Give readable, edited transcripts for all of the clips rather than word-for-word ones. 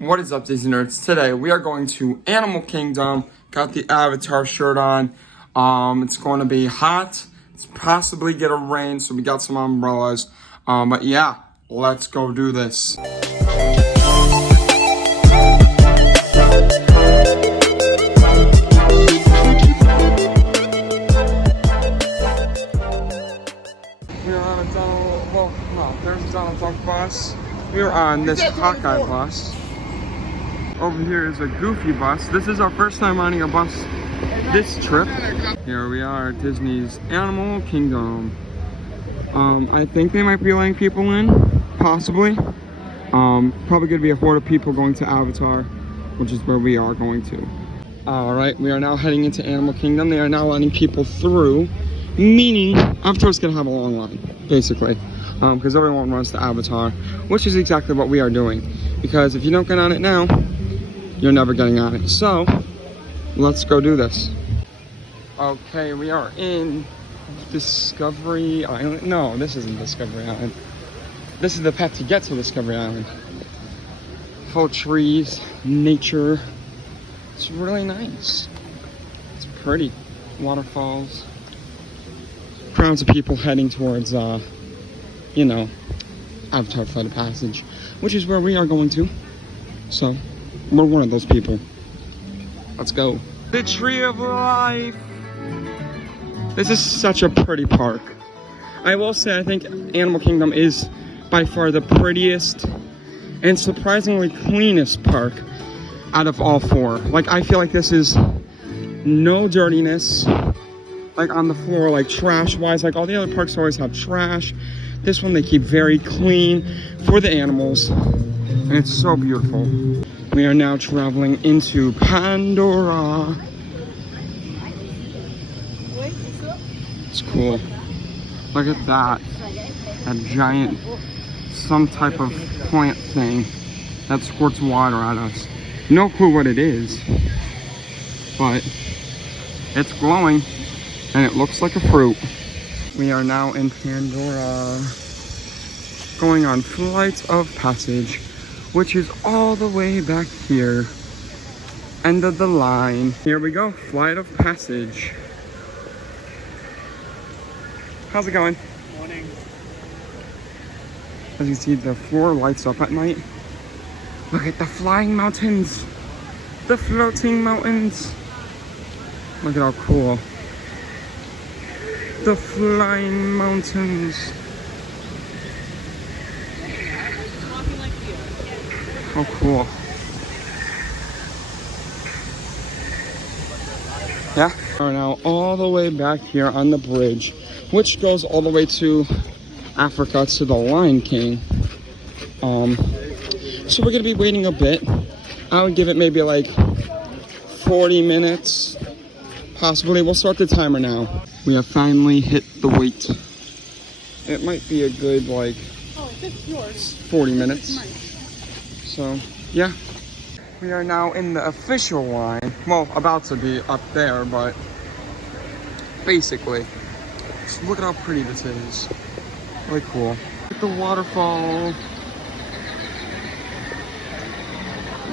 What is up, Disney nerds? Today we are going to Animal Kingdom. Got the Avatar shirt on. It's going to be hot. It's possibly gonna rain, so we got some umbrellas. But yeah, let's go do this. We are on a Donald. Well, no, there's a Donald Duck bus. We are on this Hawkeye bus. Over here is a Goofy bus. This is our first time riding a bus this trip. Here we are at Disney's Animal Kingdom. I think they might be letting people in, possibly. Probably gonna be a horde of people going to Avatar, which is where we are going to. All right, we are now heading into Animal Kingdom. They are now letting people through, meaning Avatar's gonna have a long line, basically. Because everyone runs to Avatar, which is exactly what we are doing. Because if you don't get on it now, you're never getting on it. So, let's go do this. Okay, we are in Discovery Island. No, this isn't Discovery Island. This is the path to get to Discovery Island. Full of trees, nature. It's really nice. It's pretty. Waterfalls. Crowds of people heading towards, you know, Avatar Flight of Passage, which is where we are going to. So, we're one of those people. Let's go. The Tree of Life. This is such a pretty park. I will say, I think Animal Kingdom is by far the prettiest and surprisingly cleanest park out of all four. Like, I feel like this is no dirtiness, like on the floor, like trash-wise. Like all the other parks always have trash. This one they keep very clean for the animals, and it's so beautiful. We are now traveling into Pandora. It's cool. Look at that. A giant, some type of plant thing that squirts water at us. No clue what it is, but it's glowing and it looks like a fruit. We are now in Pandora, going on Flight of Passage, which is all the way back here. End of the line. Here we go, Flight of Passage. How's it going? Morning. As you see, the floor lights up at night. Look at the flying mountains, the floating mountains. Look at how cool. The flying mountains. How cool. Yeah? We are now all the way back here on the bridge, which goes all the way to Africa, to the Lion King. So we're gonna be waiting a bit. I would give it maybe like 40 minutes, possibly. We'll start the timer now. We have finally hit the wait. It might be a good like 40 minutes. So yeah, we are now in the official line. Well, about to be up there, but basically, just look at how pretty this is. Really cool. Look at the waterfall.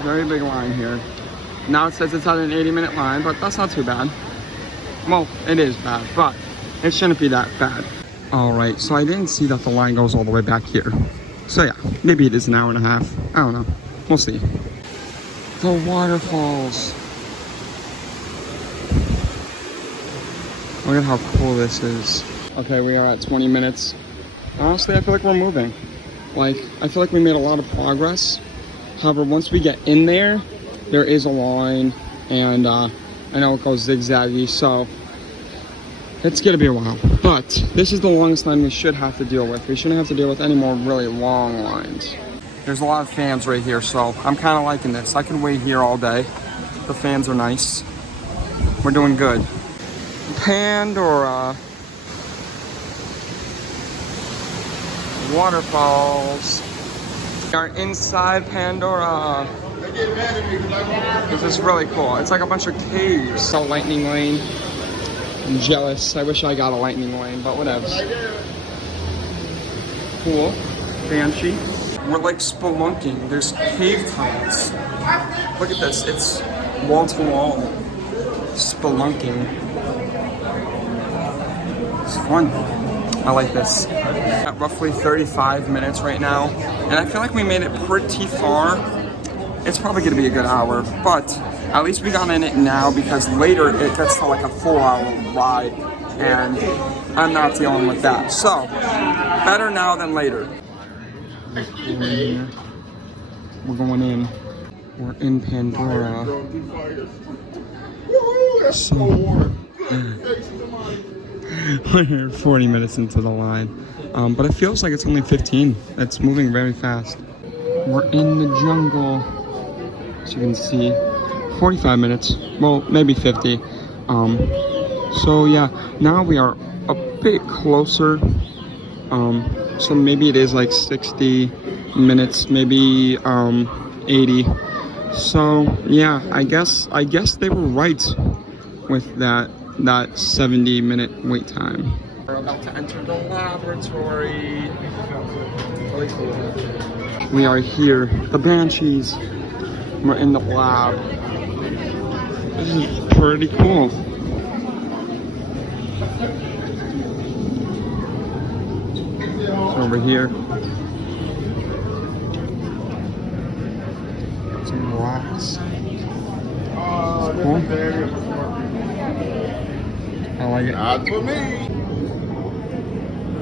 Very big line here. Now it says it's at an 80-minute line, but that's not too bad. Well, it is bad, but it shouldn't be that bad. All right, so I didn't see that the line goes all the way back here. So yeah, maybe it is an hour and a half. I don't know. We'll see. The waterfalls. Look at how cool this is. Okay, we are at 20 minutes. Honestly, I feel like we're moving. Like, I feel like we made a lot of progress. However, once we get in there, there is a line, and I know it goes zigzaggy, so it's gonna be a while. But this is the longest line we should have to deal with. We shouldn't have to deal with any more really long lines. There's a lot of fans right here, so I'm kind of liking this. I can wait here all day. The fans are nice. We're doing good. Pandora. Waterfalls. We are inside Pandora. This is really cool. It's like a bunch of caves. A lightning lane. I'm jealous. I wish I got a lightning lane, but whatever. Cool. Banshee. We're like spelunking. There's cave tunnels. Look at this. It's wall to wall. Spelunking. It's fun. I like this. At roughly 35 minutes right now, and I feel like we made it pretty far. It's probably gonna be a good hour, but at least we got in it now because later it gets to like a 4-hour ride, and I'm not dealing with that. So, better now than later. We're going in. We're in Pandora. So, we're 40 minutes into the line, but it feels like it's only 15. It's moving very fast. We're in the jungle, as you can see. 45 minutes, well, maybe 50. So yeah, now we are a bit closer. So maybe it is like 60 minutes, maybe 80. So yeah, I guess they were right with that 70-minute wait time. We're about to enter the laboratory. Really cool. We are here, the Banshees. We're in the lab. This is pretty cool. Over here. Some rocks. Cool. I like it. Not for me.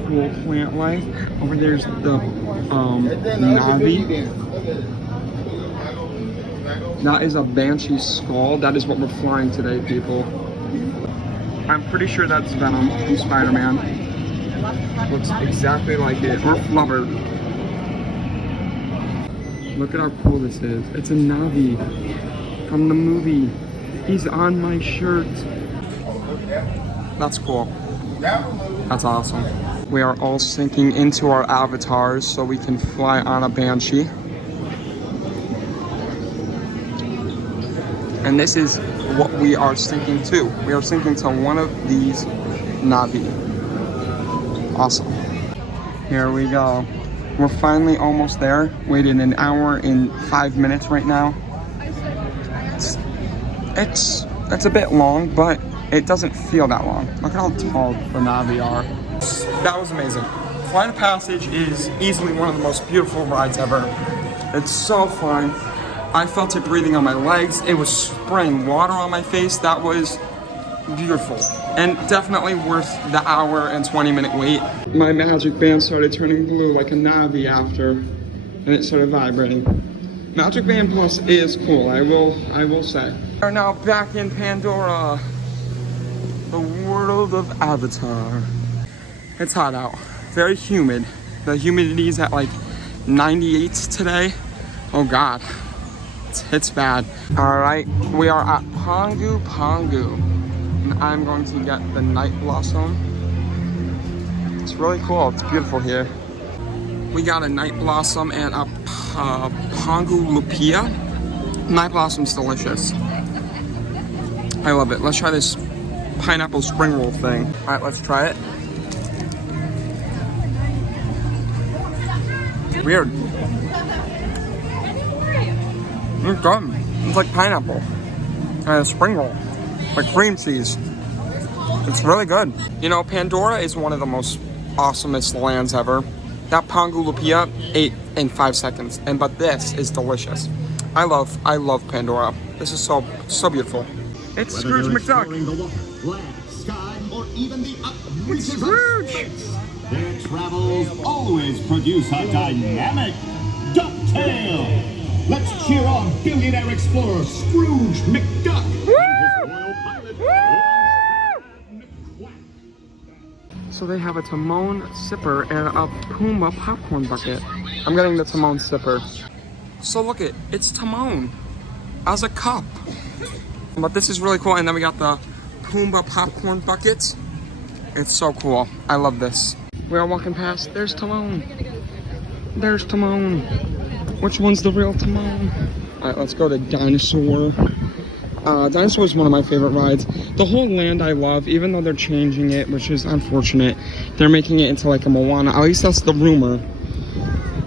Cool plant life. Over there's the Navi. That is a Banshee skull. That is what we're flying today, people. I'm pretty sure that's Venom from Spider-Man. Looks exactly like it. Or Flubber. Look at how cool this is. It's a Navi from the movie. He's on my shirt. That's cool. That's awesome. We are all sinking into our avatars so we can fly on a Banshee. And this is what we are sinking to. We are sinking to one of these Navi. Awesome. Here we go. We're finally almost there. Waited an hour and 5 minutes right now. It's a bit long, but it doesn't feel that long. Look at how tall the Navi are. That was amazing. Flight of Passage is easily one of the most beautiful rides ever. It's so fun. I felt it breathing on my legs. It was spraying water on my face. That was beautiful. And definitely worth the hour and 20-minute wait. My magic band started turning blue like a Navi after, and it started vibrating. Magic Band Plus is cool, I will say. We are now back in Pandora, the world of Avatar. It's hot out, very humid. The humidity is at like 98 today. Oh God, it's bad. All right, we are at Pangu Pangu, and I'm going to get the Night Blossom. It's really cool, it's beautiful here. We got a Night Blossom and a Pangu Lupia. Night Blossom's delicious. I love it. Let's try this pineapple spring roll thing. All right, let's try it. Weird. It's good. It's like pineapple and a spring roll, like cream cheese. It's really good. You know, Pandora is one of the most awesomest lands ever. That Pangu Lupia ate in 5 seconds, but this is delicious. I love Pandora. This is so beautiful. It's Scrooge McDuck. It's Scrooge. Their travels always produce a dynamic ducktail. Let's cheer on billionaire explorer Scrooge McDuck and his royal pilot. So they have a Timon sipper and a Pumbaa popcorn bucket. I'm getting the Timon sipper. So look it's Timon as a cup. But this is really cool. And then we got the Pumbaa popcorn buckets. It's so cool. I love this. We are walking past. There's Timon. There's Timon. Which one's the real Timon? All right, let's go to Dinosaur. Dinosaur is one of my favorite rides. The whole land I love, even though they're changing it, which is unfortunate. They're making it into like a Moana. At least that's the rumor.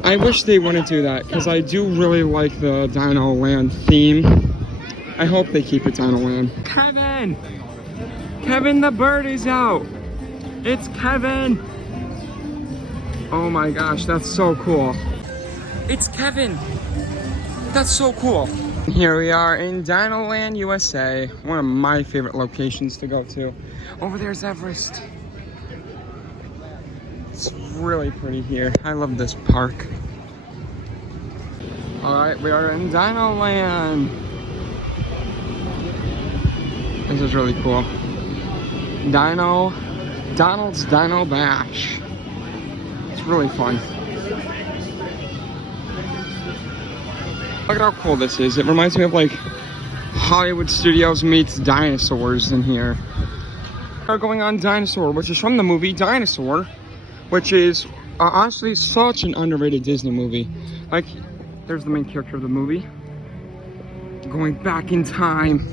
I wish they wouldn't do that because I do really like the Dino Land theme. I hope they keep it Dino Land. Kevin! Kevin the bird is out! It's Kevin! Oh my gosh, that's so cool. It's Kevin! That's so cool. Here we are in Dino Land, USA. One of my favorite locations to go to. Over there's Everest. It's really pretty here. I love this park. Alright, we are in Dino Land. This is really cool. Donald's Dino Bash. It's really fun. Look at how cool this is. It reminds me of like Hollywood Studios meets dinosaurs in here. We're going on Dinosaur, which is from the movie Dinosaur, which is honestly such an underrated Disney movie. Like, there's the main character of the movie. Going back in time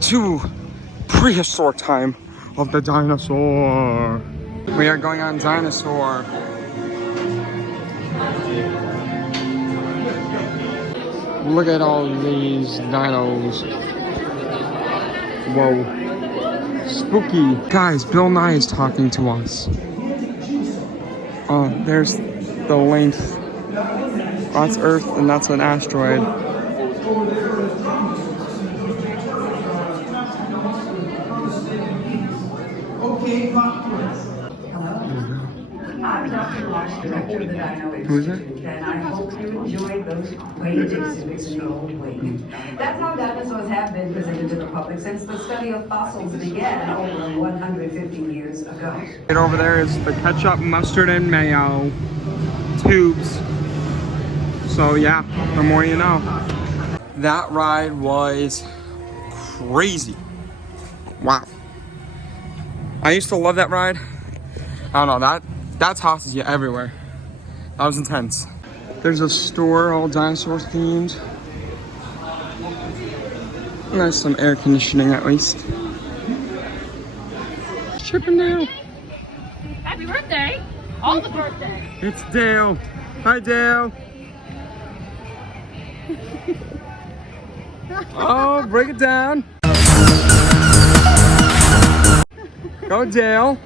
to prehistoric time of the dinosaur. We are going on Dinosaur. Look at all these dinos. Whoa. Spooky. Guys, Bill Nye is talking to us. Oh, there's the length. That's Earth and that's an asteroid. Who's that? And I hope you enjoyed those quaint exhibits in the old way. That's how dinosaurs have been presented to the public since the study of fossils began over 150 years ago. Right over there is the ketchup, mustard, and mayo tubes. So yeah, the more you know. That ride was crazy. Wow. I used to love that ride. I don't know, that tosses you everywhere. That was intense. There's a store, all dinosaur themed. There's some air conditioning at least. Chippendale. Happy birthday! All the birthday! It's Dale. Hi, Dale. Oh, break it down. Go, Dale.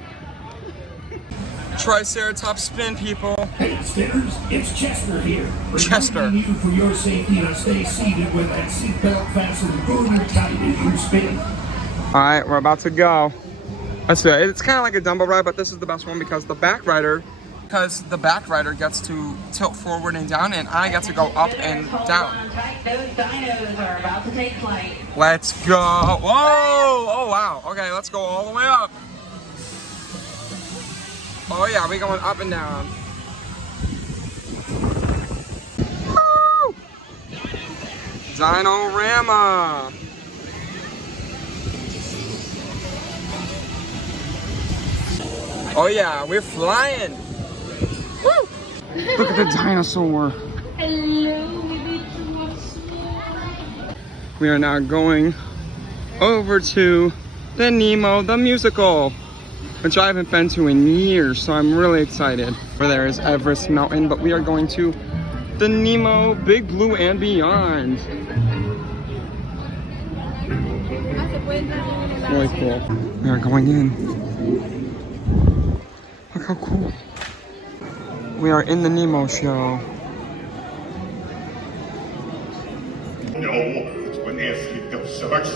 Triceratops spin, people. Hey, Stickers, it's Chester here. Chester. Reminding you for your safety to stay seated with that seatbelt fastened firmly tight as you spin. All right, we're about to go. That's it. It's kind of like a Dumbo ride, but this is the best one because the back rider gets to tilt forward and down, and I get to go up and down. Those dinos are about to take flight. Let's go. Whoa! Oh, wow. Okay, let's go all the way up. Oh, yeah, we're going up and down. Woo! Dino-rama. Oh, yeah, we're flying. Woo! Look at the dinosaur. We are now going over to the Nemo the musical, which I haven't been to in years, so I'm really excited. Where there is Everest Mountain, but we are going to the Nemo Big Blue and Beyond. Really cool. We are going in. Look how cool. We are in the Nemo show. No, when they escape those sharks,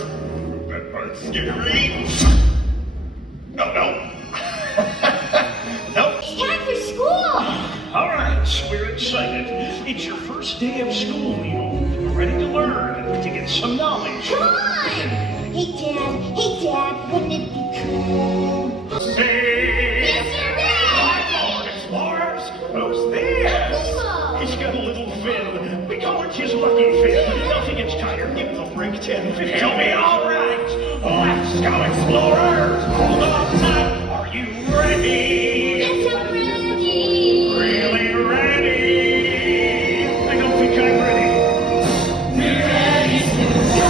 that part's scary. No. Nope. It's time for school! All right, we're excited. It's your first day of school, Nemo. You're ready to learn, to get some knowledge. Come on! Hey, Dad, wouldn't it be cool? Hey! Mr. Red! Come on, explorers! Who's there? Nemo! He's got a little fin. We call it his lucky fin. Nothing gets tired. Give him a break 10, 15. He'll be all right. Let's go, explorers. Hold on tight. Are you ready? Yes, I'm ready! Really ready? I don't think I'm ready. We're ready to go.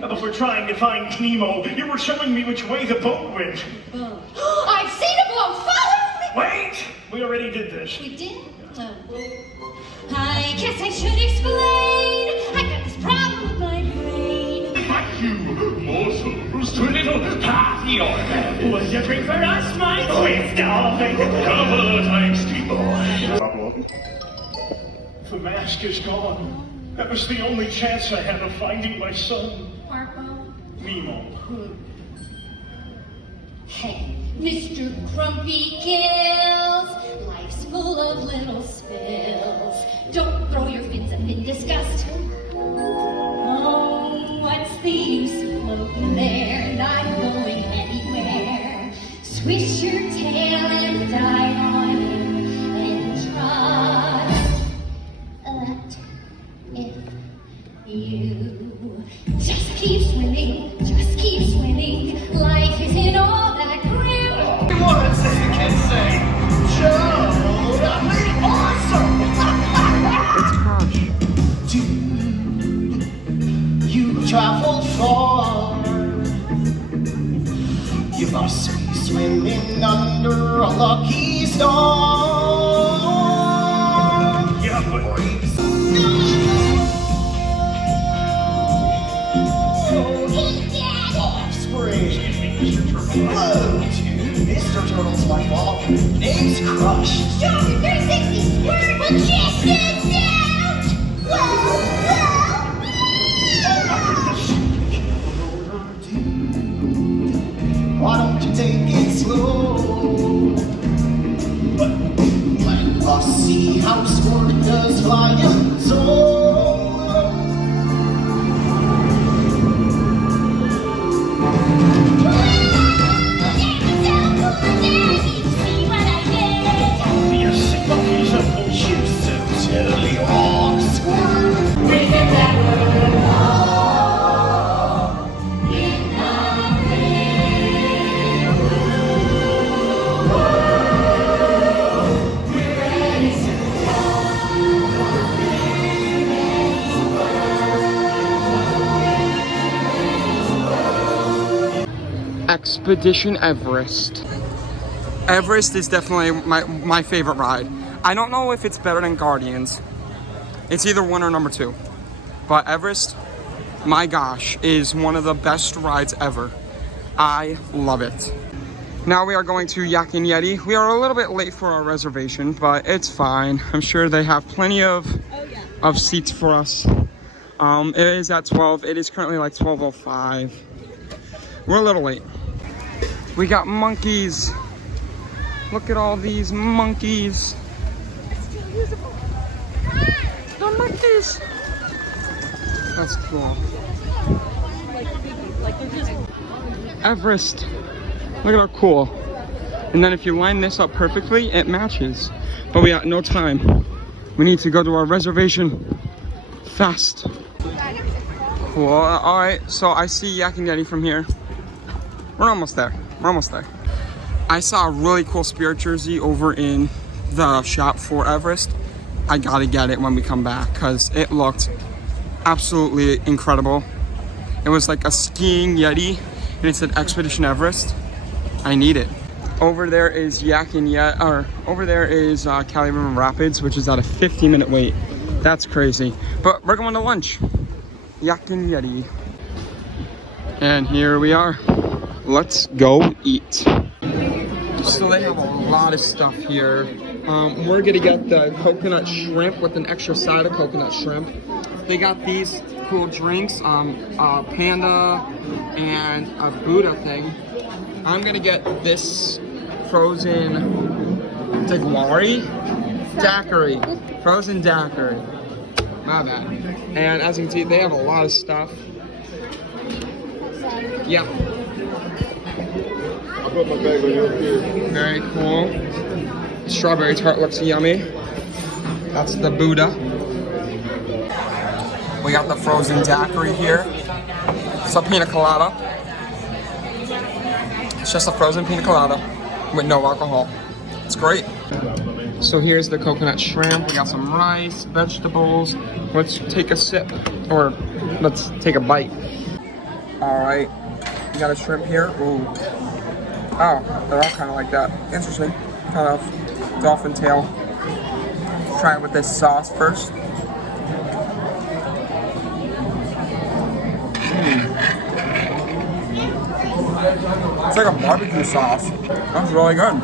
Before trying to find Nemo, you were showing me which way the boat went. I've seen a boat. Follow me. Wait! We already did this. We did? Oh. I guess I should explain. I got this problem with my brain. Thank you, morsels, to little Pathion. Would you drink for us, my sweet darling? Couple of times, people. The mask is gone. That was the only chance I had of finding my son, Marco. Nemo. Hey, Mr. Grumpy Gills. Life's full of little spills. Don't throw your fins up in disgust. Oh, what's the use of floating there, not going anywhere? Swish your tail and dive on in and trust that if you just keep swimming, life isn't all that grim. Once they can say, Joe, awesome! It's Crush. Dude, you traveled far. You must be swimming under a lucky star. Yeah, but Offspring. Hello to Mr. Turtle's wife, all name's Crush. Strawberry 360 squirt will check this out. Whoa, Why don't you take it slow? Let us see how Squirt does flying solo. yes, monkeys and bullshit. Tell you all, Squirt. Expedition Everest. Everest is definitely my favorite ride. I don't know if it's better than Guardians. It's either one or number two. But Everest, my gosh, is one of the best rides ever. I love it. Now we are going to Yeti. We are a little bit late for our reservation, but it's fine. I'm sure they have plenty of seats for us. It is at 12. It is currently like 12:05. We're a little late. We got monkeys. Look at all these monkeys. The monkeys. That's cool. Everest. Look at how cool. And then if you line this up perfectly, it matches. But we got no time. We need to go to our reservation fast. Cool. All right, so I see Yeti from here. We're almost there. We're almost there. I saw a really cool Spirit jersey over in the shop for Everest. I gotta get it when we come back because it looked absolutely incredible. It was like a skiing Yeti and it said Expedition Everest. I need it. Over there is over there is Cali River Rapids, which is at a 50-minute wait. That's crazy. But we're going to lunch. Yeti. And here we are. Let's go eat. So they have a lot of stuff here. We're gonna get the coconut shrimp with an extra side of coconut shrimp. They got these cool drinks, a panda and a Buddha thing. I'm gonna get this frozen daiquiri. Frozen daiquiri. My bad. And as you can see, they have a lot of stuff. Yeah. I put my bag on your ear. Very cool. Strawberry tart looks yummy. That's the Buddha. We got the frozen daiquiri here. It's a pina colada. It's just a frozen pina colada with no alcohol. It's great. So here's the coconut shrimp. We got some rice, vegetables. Let's take a sip, or let's take a bite. All right, you got a shrimp here. Ooh. Oh, they're all kind of like that. Interesting. Kind of dolphin tail. Let's try it with this sauce first. It's like a barbecue sauce. That's really good.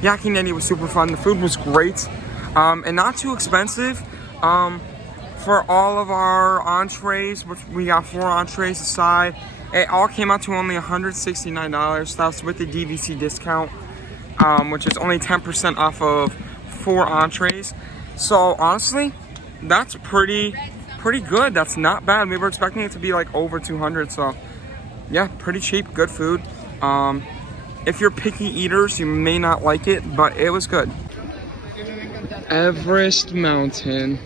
Yakking Yeti was super fun. The food was great, and not too expensive. For all of our entrees, which we got 4 entrees aside, it all came out to only $169. That's with the DVC discount, which is only 10% off of 4 entrees. So honestly, that's pretty good. That's not bad. We were expecting it to be like over 200. So yeah, pretty cheap, good food. If you're picky eaters, you may not like it, but it was good. Everest Mountain.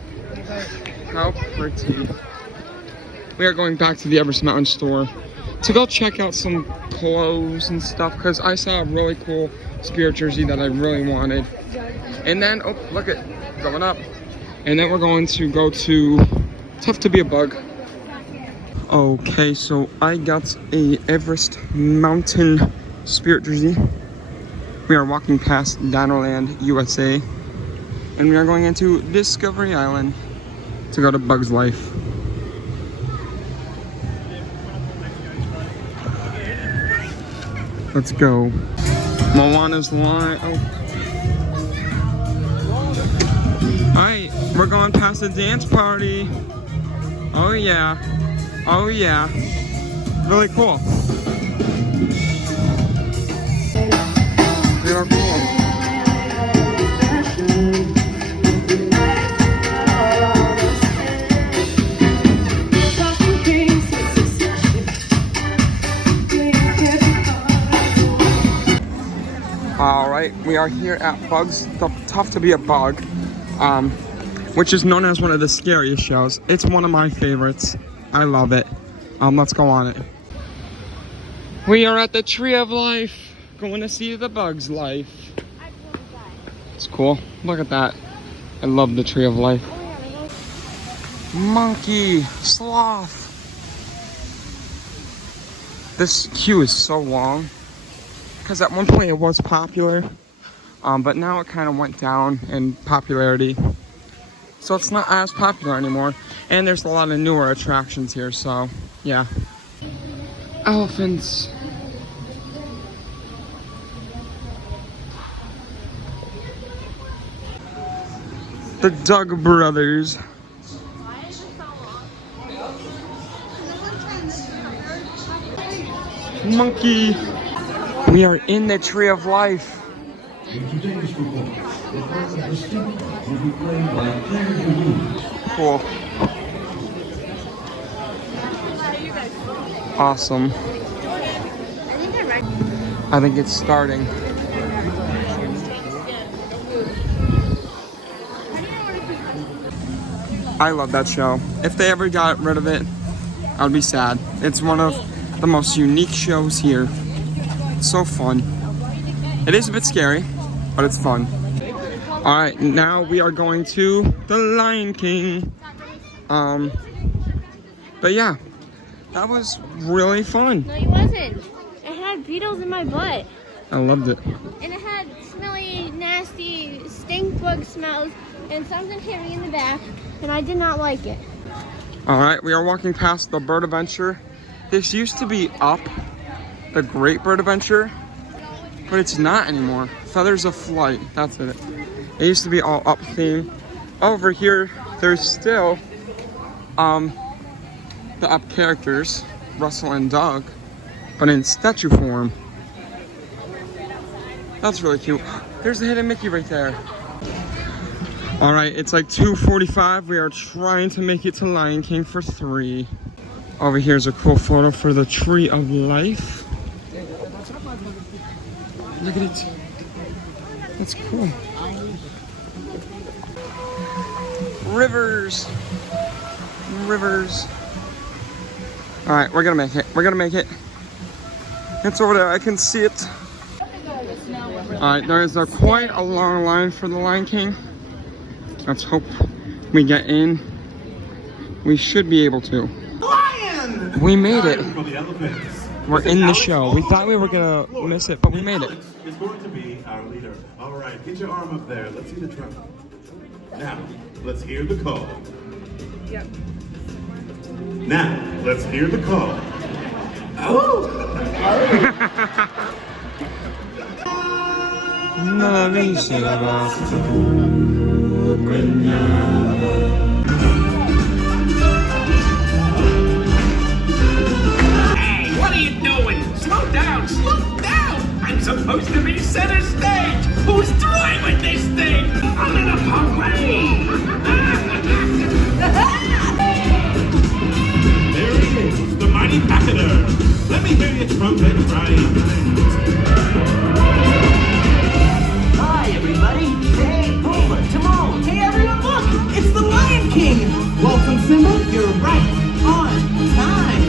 How pretty. We are going back to the Everest Mountain store to go check out some clothes and stuff because I saw a really cool Spirit jersey that I really wanted. And then, oh, look it, going up. And then we're going to go to Tough to Be a Bug. Okay, so I got a Everest Mountain Spirit jersey. We are walking past Dinoland, USA. And we are going into Discovery Island to go to Bug's Life. Let's go. Moana's line. Oh. Alright, we're going past the dance party. Oh yeah. Oh yeah. Really cool. They are cool. Alright, we are here at Bugs, Tough to Be a Bug, which is known as one of the scariest shows. It's one of my favorites. I love it. Let's go on it. We are at the Tree of Life, going to see the Bug's Life. It's cool. Look at that. I love the Tree of Life. Monkey, sloth. This queue is so long. Because at one point it was popular, but now it kind of went down in popularity. So it's not as popular anymore. And there's a lot of newer attractions here, so yeah. Elephants. The Doug Brothers. Monkey. We are in the Tree of Life. Cool. Awesome. I think it's starting. I love that show. If they ever got rid of it, I'd be sad. It's one of the most unique shows here. So fun. It is a bit scary, but it's fun. Alright, now we are going to the Lion King. But yeah, that was really fun. No, it wasn't. It had beetles in my butt. I loved it. And it had smelly, nasty, stink bug smells, and something hit me in the back, and I did not like it. Alright, we are walking past the Bird Adventure. This used to be up the Great Bird Adventure, but it's not anymore. Feathers of Flight, that's it. It used to be all up theme. Over here, there's still the up characters, Russell and Doug, but in statue form. That's really cute. There's the hidden Mickey right there. All right, it's like 2:45. We are trying to make it to Lion King for 3. Over here's a cool photo for the Tree of Life. Look at it. That's cool. Rivers. Rivers. All right, we're gonna make it. We're gonna make it. It's over there. I can see it. All right, there is quite a long line for the Lion King. Let's hope we get in. We should be able to. Lion! We made it. For the elephants. We're in the show. We thought we were gonna miss it, but we made it. It's going to be our leader. All right, get your arm up there. Let's see the truck. Now, let's hear the call. Yep. Now, let's hear the call. Hey, what are you doing? Slow down, slow down! I'm supposed to be center stage! Who's driving this thing? I'm in a parade! There he is, the mighty packeter. Let me hear your trumpet triumphant. Hi, everybody. Hey, Pumbaa, Timon. Hey, everyone, look. It's the Lion King. Welcome, Simba. You're right on time.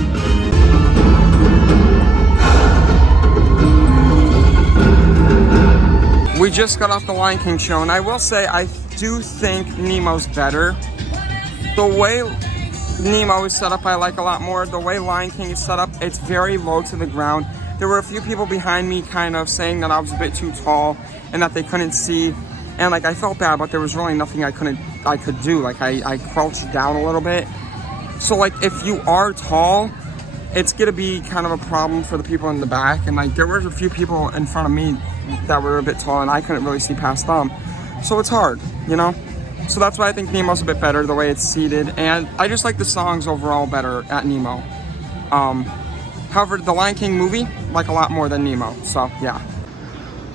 We just got off the Lion King show, and I will say I do think Nemo's better. The way Nemo is set up, I like a lot more. The way Lion King is set up, it's very low to the ground. There were a few people behind me kind of saying that I was a bit too tall and that they couldn't see. And like I felt bad, but there was really nothing I could do. Like I crouched down a little bit. So like if you are tall, it's gonna be kind of a problem for the people in the back. And like there were a few people in front of me that were a bit tall and I couldn't really see past them. So it's hard, you know? So that's why I think Nemo's a bit better, the way it's seated. And I just like the songs overall better at Nemo. However, the Lion King movie, like a lot more than Nemo, so yeah.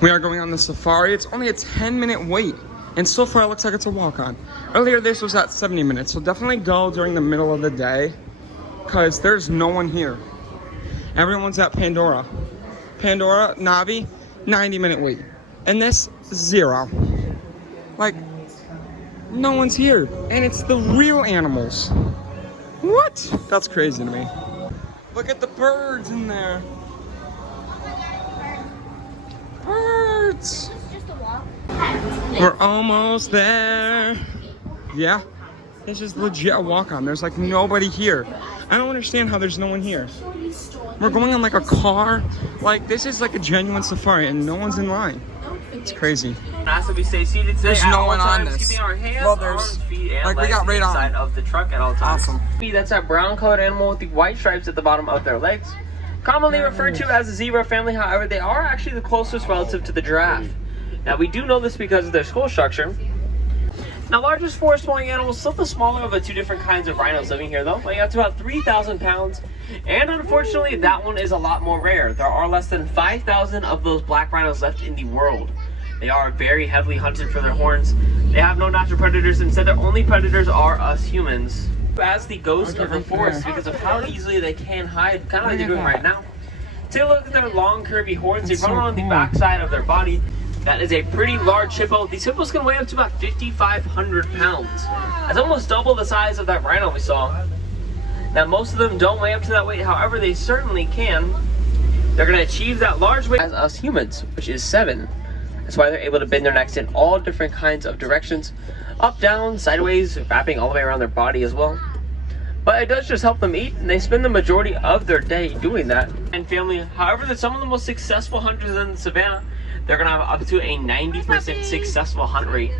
We are going on the safari. It's only a 10-minute wait, and so far it looks like it's a walk-on. Earlier this was at 70 minutes, so definitely go during the middle of the day, because there's no one here. Everyone's at Pandora. Pandora, Navi, 90-minute wait. And this, 0. Like, no one's here, and it's the real animals. What? That's crazy to me. Look at the birds in there. Birds. Just a walk. We're almost there. Yeah, this is legit a walk-on. There's like nobody here. I don't understand how there's no one here. We're going on like a car. Like this is like a genuine safari and no one's in line. It's crazy. Ask that we stay seated today. There's no one on this. Keeping our hands, Well, there's arms, feet, and like we legs got right inside on. of the truck at all times. Awesome. That's that brown colored animal with the white stripes at the bottom of their legs. Commonly referred to as the zebra family, however, they are actually the closest relative to the giraffe. Now, we do know this because of their skull structure. Now, largest forest-dwelling animals, still the smaller of the two different kinds of rhinos living here, though, weighing up to about 3,000 pounds. And unfortunately, that one is a lot more rare. There are less than 5,000 of those black rhinos left in the world. They are very heavily hunted for their horns. They have no natural predators. Instead, their only predators are us humans. As the ghost of the forest, because of how easily they can hide, kind of like they're doing right now. Take a look at their long, curvy horns. They run along the backside of their body. That is a pretty large hippo. These hippos can weigh up to about 5,500 pounds. That's almost double the size of that rhino we saw. Now, most of them don't weigh up to that weight. However, they certainly can. They're going to achieve that large weight as us humans, which is 7. That's why they're able to bend their necks in all different kinds of directions. Up, down, sideways, wrapping all the way around their body as well. But it does just help them eat, and they spend the majority of their day doing that. And family, however, some of the most successful hunters in the savannah, they're gonna have up to a 90% successful hunt rate.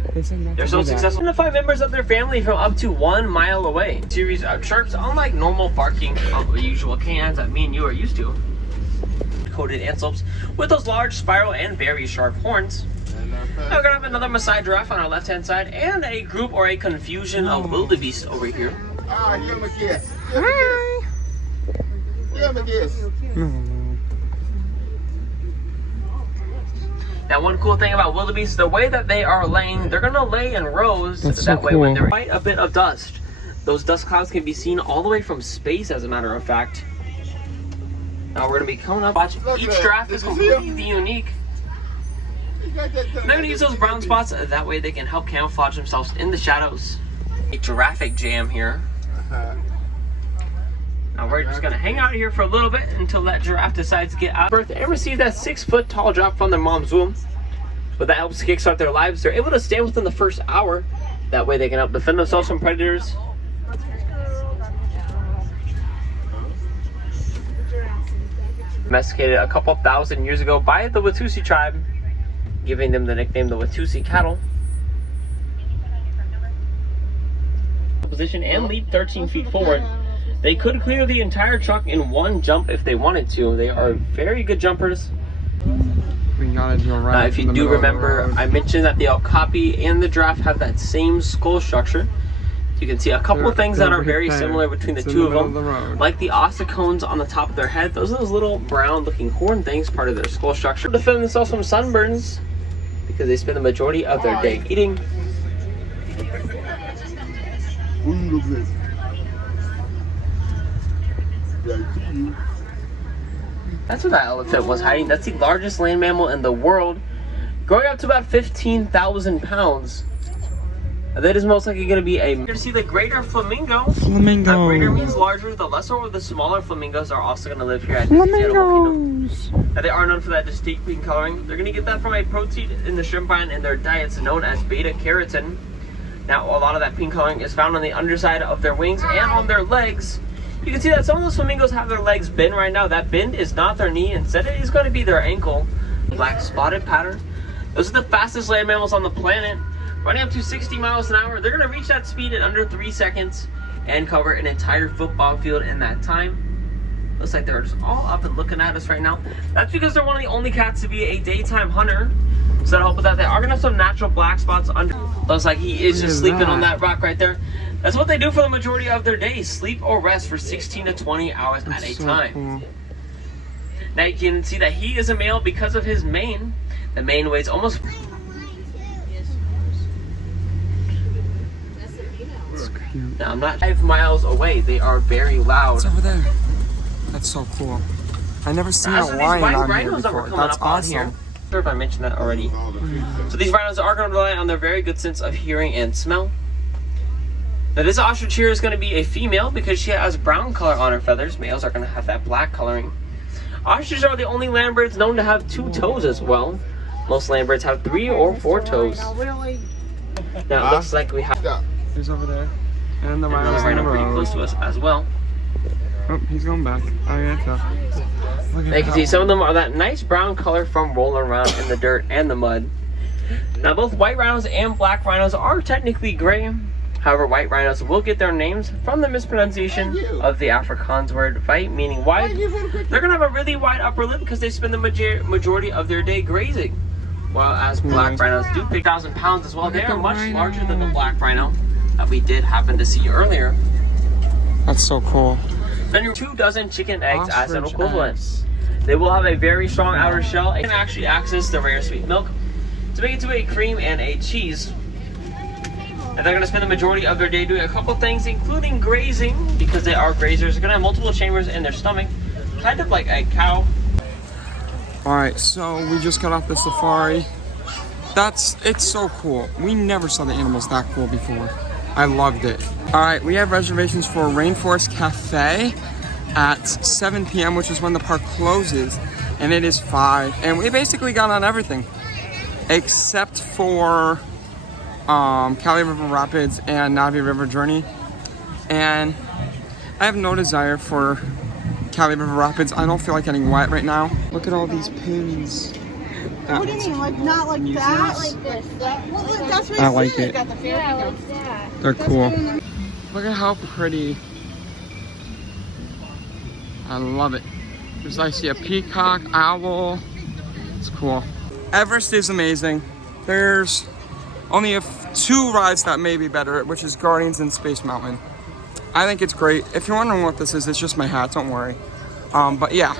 They're so successful to find members of their family from up to 1 mile away. A series of chirps, unlike normal barking of the usual canines that me and you are used to. Coated antelopes with those large spiral and very sharp horns. Now we're gonna have another Maasai giraffe on our left hand side and a group or a confusion of wildebeest over here. Hi. Now one cool thing about wildebeest, the way that they are laying, they're gonna lay in rows. That's that so way cool. when there's quite a bit of dust, those dust clouds can be seen all the way from space, as a matter of fact. Now we're gonna be coming up. Watch, each giraffe is completely unique. They're gonna use those brown spots, that way they can help camouflage themselves in the shadows. A giraffic jam here. Now we're just gonna hang out here for a little bit until that giraffe decides to get out of birth and receive that 6-foot tall drop from their mom's womb. But that helps kickstart their lives. They're able to stand within the first hour. That way they can help defend themselves from predators. Domesticated a couple thousand years ago by the Watusi tribe, giving them the nickname the Watusi cattle. Position and leap 13 feet forward. They could clear the entire truck in one jump if they wanted to. They are very good jumpers. We gotta do a ride. Now, if you do remember, I mentioned that the Okapi and the giraffe have that same skull structure. You can see a couple of things that are very similar between the two of them. Like the ossicones on the top of their head. Those are those little brown looking horn things, part of their skull structure. To defend themselves from sunburns, because they spend the majority of their day eating. That's where that elephant was hiding. That's the largest land mammal in the world, growing up to about 15,000 pounds. That is most likely going to be a... You're going to see the greater flamingo. Flamingo. Greater means larger. The lesser or the smaller flamingos are also going to live here at the animal kingdom. They are known for that distinct green coloring. They're going to get that from a protein in the shrimp brine in their diets known as beta carotene. Now, a lot of that pink coloring is found on the underside of their wings and on their legs. You can see that some of those flamingos have their legs bent right now. That bend is not their knee. Instead, it is going to be their ankle. Black spotted pattern. Those are the fastest land mammals on the planet. Running up to 60 miles an hour. They're going to reach that speed in under 3 seconds and cover an entire football field in that time. Looks like they're just all up and looking at us right now. That's because they're one of the only cats to be a daytime hunter. So that'll help with that. They are going to have some natural black spots under. Looks like he is just sleeping on that rock right there. That's what they do for the majority of their days. Sleep or rest for 16 to 20 hours at a time. Cool. Now you can see that he is a male because of his mane. The mane weighs almost... Now I'm not 5 miles away. They are very loud. It's over there. That's so cool. I never seen a lion on here before. That's awesome. I'm sure if I mentioned that already. So these rhinos are going to rely on their very good sense of hearing and smell. Now this ostrich here is going to be a female because she has brown color on her feathers. Males are going to have that black coloring. Ostriches are the only land birds known to have 2 toes as well. Most land birds have 3 or 4 toes. Now it looks like we have... He's over there. And the another rhino pretty close to us as well. Oh, he's going back. I got that. Now you can see some of them are that nice brown color from rolling around in the dirt and the mud. Now both white rhinos and black rhinos are technically gray. However, white rhinos will get their names from the mispronunciation of the Afrikaans word "white," meaning wide. They're going to have a really wide upper lip because they spend the majority of their day grazing. While as black rhinos do pick 1,000 pounds as well. They are much larger than the black rhino that we did happen to see earlier. That's so cool. Then 2 dozen chicken eggs as an equivalent. They will have a very strong outer shell and can actually access the rare sweet milk to make it to a cream and a cheese. And they're going to spend the majority of their day doing a couple things, including grazing, because they are grazers. They're going to have multiple chambers in their stomach, kind of like a cow. Alright, so we just got off the safari. It's so cool. We never saw the animals that cool before. I loved it. Alright, we have reservations for Rainforest Cafe at 7 p.m., which is when the park closes, and it is 5. And we basically got on everything, except for Kali River Rapids and Navi River Journey. And I have no desire for Kali River Rapids. I don't feel like getting wet right now. Look at all these pins. What do you mean? Like not like that? Like this. Well, that's what I like it. Yeah, like that. They're cool. Look at how pretty. I love it. I see a peacock, owl. It's cool. Everest is amazing. There's only 2 rides that may be better, which is Guardians and Space Mountain. I think it's great. If you're wondering what this is, it's just my hat, don't worry. But yeah,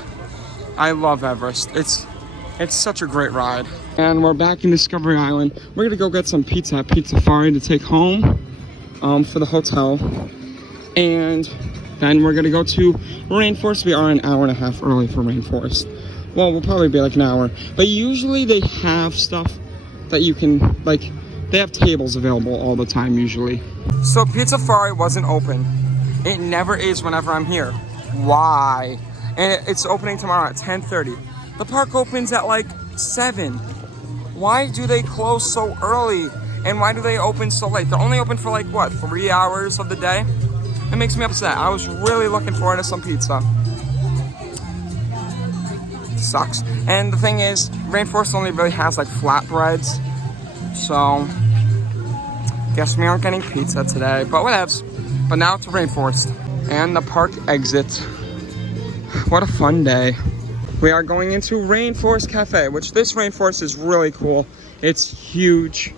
I love Everest. It's such a great ride. And we're back in Discovery Island. We're gonna go get some pizza at Pizza Safari to take home for the hotel. And then we're gonna go to Rainforest. We are an hour and a half early for Rainforest. Well, we'll probably be like an hour. But usually they have stuff that you can, like, they have tables available all the time usually. So Pizza Safari wasn't open. It never is whenever I'm here. Why? And it's opening tomorrow at 10:30. The park opens at like 7. Why do they close so early? And why do they open so late? They're only open for like, what, 3 hours of the day? It makes me upset. I was really looking forward to some pizza. sucks. And the thing is, rainforest only really has like flatbreads, so guess we aren't getting pizza today, but whatevs. But now it's a rainforest and the park exit. What a fun day. We are going into Rainforest Cafe, which this rainforest is really cool. It's huge.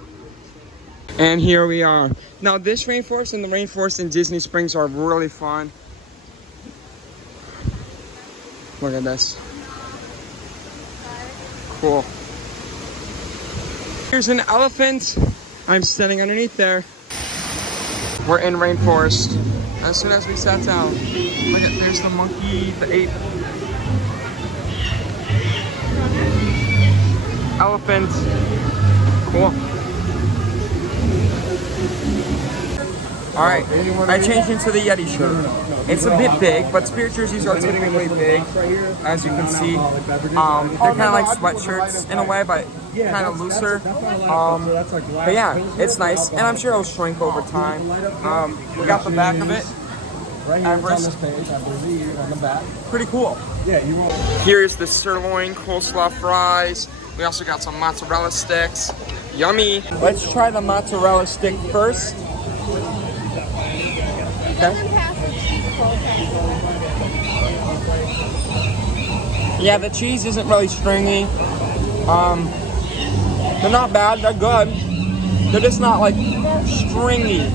And here we are. Now this rainforest and the rainforest in Disney Springs are really fun. Look at this. Cool. Here's an elephant. I'm standing underneath there. We're in rainforest. As soon as we sat down, look at, there's the monkey, the ape. Elephant. Cool. All right, I changed into the Yeti shirt. It's a bit big, but Spirit jerseys are typically big, as you can see. They're kind of like sweatshirts in a way, but kind of looser. But yeah, it's nice, and I'm sure it'll shrink over time. We got the back of it. Everest. Pretty cool. Here's the sirloin coleslaw fries. We also got some mozzarella sticks. Yummy. Let's try the mozzarella stick first. Okay. Yeah, the cheese isn't really stringy. They're not bad, they're good. They're just not like stringy.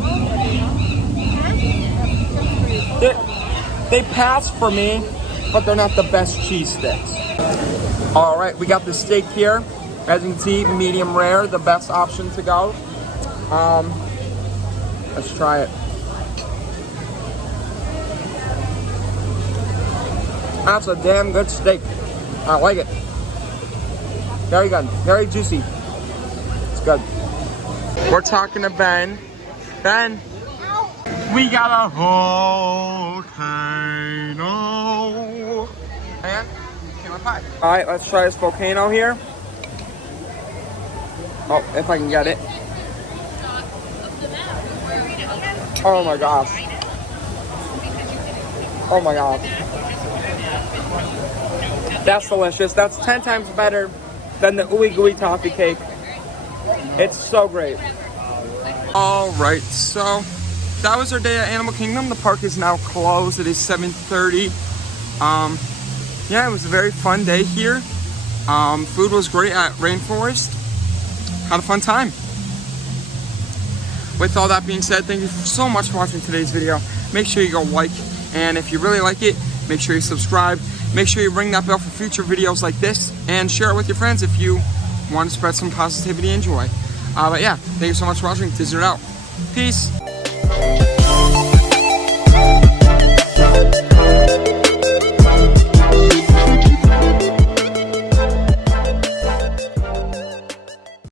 They pass for me, but they're not the best cheese sticks. All right, we got the steak here. As you can see, medium rare, the best option to go. Let's try it. That's a damn good steak. I like it. Very good, very juicy. It's good. We're talking to Ben. Ben, we got a volcano. And all right, let's try this volcano here. Oh, if I can get it. Oh my gosh. Oh my gosh. That's delicious. That's 10 times better than the ooey gooey toffee cake. It's so great. All right, so that was our day at Animal Kingdom. The park is now closed. It is 7:30. Yeah, it was a very fun day here. Food was great at Rainforest. Had a fun time. With all that being said, thank you so much for watching today's video. Make sure you go like, and if you really like it, make sure you subscribe. Make sure you ring that bell for future videos like this, and share it with your friends if you want to spread some positivity and joy. But yeah, thank you so much for watching. Disney out. Peace.